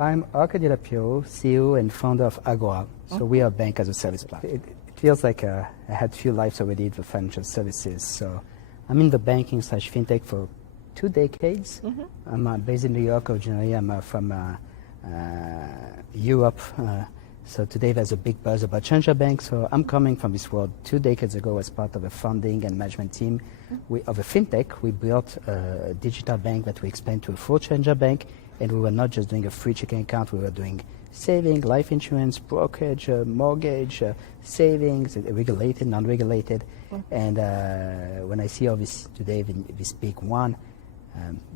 I'm Arcady Lapiro, CEO and founder of Agora. So we are a bank as a service platform. It feels like I had few lives already in the financial services. So I'm in the banking / fintech for 2 decades. I'm based in New York originally. I'm from Europe. So today there's a big buzz about challenger bank. So I'm coming from this world 2 decades ago as part of a founding and management team of a fintech. We built a digital bank that we expanded to a full challenger bank. And we were not just doing a free checking account, we were doing saving, life insurance, brokerage, mortgage, savings, regulated, non-regulated. And when I see all this today, this big one,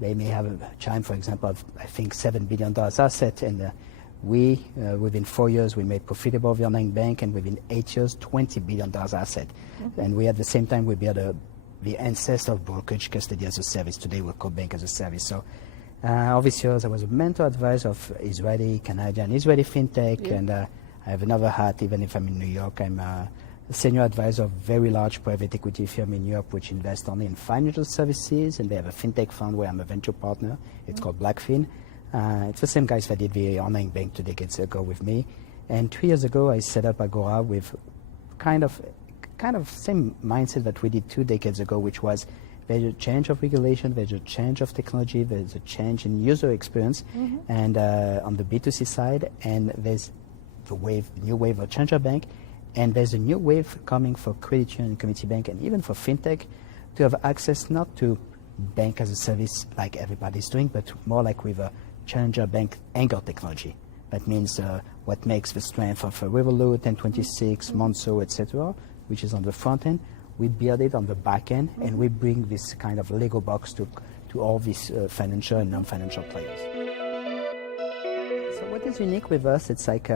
they may have a chime, for example, of, I think, $7 billion asset. And within 4 years, we made profitable of the online bank, and within 8 years, $20 billion asset. And we at the same time, we built the ancestor of brokerage custody as a service. Today, we're called bank as a service. So all these years, I was a mentor advisor of Israeli, Canadian, Israeli fintech, and I have another hat. Even if I'm in New York, I'm a senior advisor of a very large private equity firm in Europe, which invests only in financial services, and they have a fintech fund where I'm a venture partner. It's called Blackfin. It's the same guys that did the online bank 2 decades ago with me. And 3 years ago, I set up Agora with kind of same mindset that we did 2 decades ago, which was there's a change of regulation, there's a change of technology, there's a change in user experience, and on the B2C side, and there's the new wave of challenger bank, and there's a new wave coming for credit union and community bank, and even for fintech, to have access not to bank as a service like everybody's doing, but more like with a challenger bank anchor technology. That means what makes the strength of Revolut, N26, Monzo, etc., which is on the front end. We build it on the back end, and we bring this kind of Lego box to all these financial and non-financial players. So what is unique with us, it's like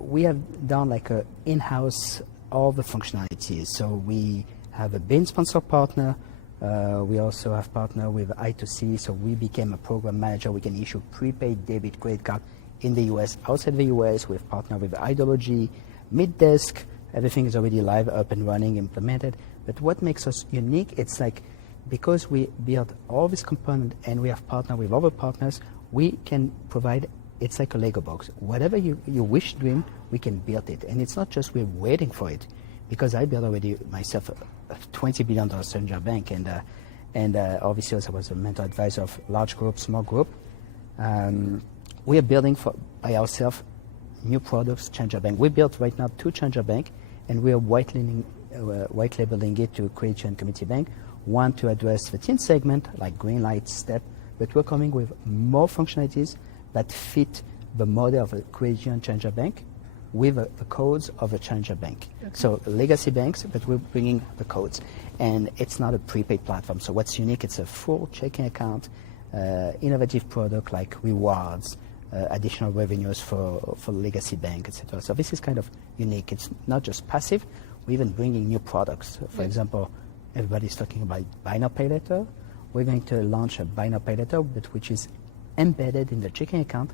we have done like a in-house all the functionalities. So we have a BIN sponsor partner. We also have partner with I2C, so we became a program manager. We can issue prepaid debit credit card in the US, outside the US. We've partnered with Ideology, Middesk. Everything is already live, up and running, implemented. But what makes us unique, it's like because we build all this component and we have partnered with other partners, we can provide, it's like a Lego box. Whatever you wish to dream, we can build it. And it's not just we're waiting for it, because I built already myself a $20 billion challenger bank, and obviously I was a mentor advisor of large group, small group. We are building by ourselves new products, challenger bank. We built right now 2 challenger bank, and we are white labeling it to credit union and community bank. One to address the teen segment, like green light, step, but we're coming with more functionalities that fit the model of a credit union challenger bank with the codes of a challenger bank. Okay. So legacy banks, but we're bringing the codes. And it's not a prepaid platform. So what's unique, it's a full checking account, innovative product like rewards, additional revenues for legacy bank, etc. So this is kind of unique. It's not just passive. We're even bringing new products. For example, everybody's talking about buy now, pay later. We're going to launch a buy now, pay later, but which is embedded in the checking account.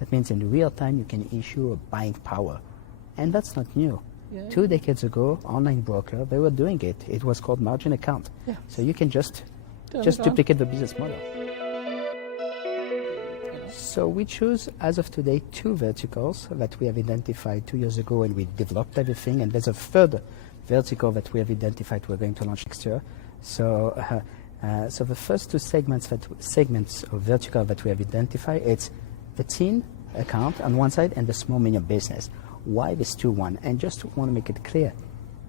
That means in real time you can issue a buying power. And that's not new. 2 decades ago, online broker, they were doing it. It was called margin account. So you can just duplicate the business model. So we choose, as of today, 2 verticals that we have identified 2 years ago, and we developed everything. And there's a third vertical that we have identified we're going to launch next year. So the first 2 segments of vertical that we have identified, it's the teen account on one side and the small medium business. Why this 2-1? And just want to make it clear,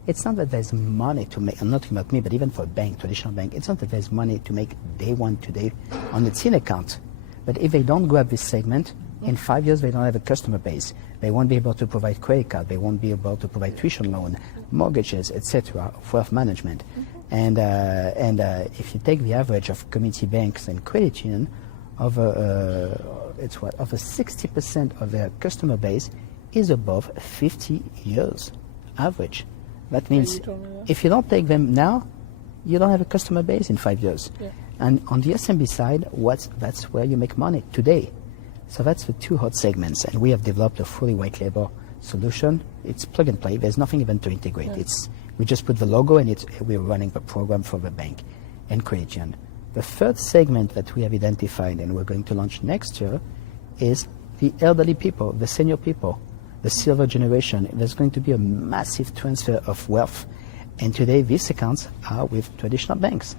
it's not that there's money to make, I'm not talking about me, but even for a bank, traditional bank, it's not that there's money to make day one today on the teen account. But if they don't grab this segment, in 5 years they don't have a customer base. They won't be able to provide credit card. They won't be able to provide tuition loan, mortgages, etc., wealth management. And if you take the average of community banks and credit union, over 60% of their customer base is above 50 years average. That means if you don't take them now, you don't have a customer base in 5 years. And on the SMB side, that's where you make money today. So that's the 2 hot segments, and we have developed a fully white label solution. It's plug and play. There's nothing even to integrate. We just put the logo, and we're running the program for the bank and credit union. The third segment that we have identified and we're going to launch next year is the elderly people, the senior people, the silver generation. There's going to be a massive transfer of wealth. And today, these accounts are with traditional banks.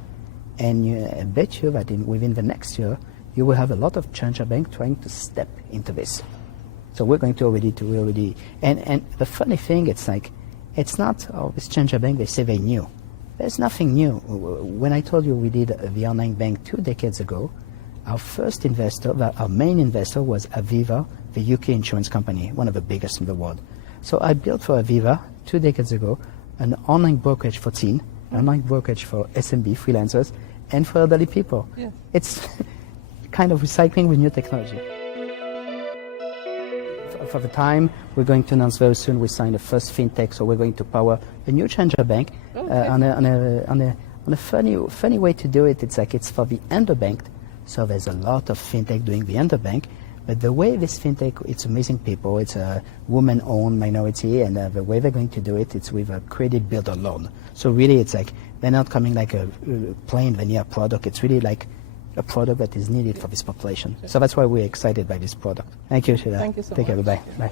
And I bet you that within the next year, you will have a lot of challenger banks trying to step into this. So we're going to already, and the funny thing, it's like, it's not, this challenger bank, they say they're new. There's nothing new. When I told you we did the online bank 2 decades ago, our first investor, our main investor was Aviva, the UK insurance company, one of the biggest in the world. So I built for Aviva 2 decades ago an online brokerage for teen, online brokerage for SMB freelancers, and for elderly people. Yeah. It's kind of recycling with new technology. For the time, we're going to announce very soon we signed the first fintech, so we're going to power a new challenger bank. On a funny way to do it. It's like it's for the underbanked, so there's a lot of fintech doing the underbanked. But the way this fintech, it's amazing people. It's a woman-owned minority, and the way they're going to do it, it's with a credit builder loan. So really, it's like they're not coming like a plain vanilla product. It's really like a product that is needed for this population. So that's why we're excited by this product. Thank you, Sheela. Thank you so much. Take care. Bye. Bye.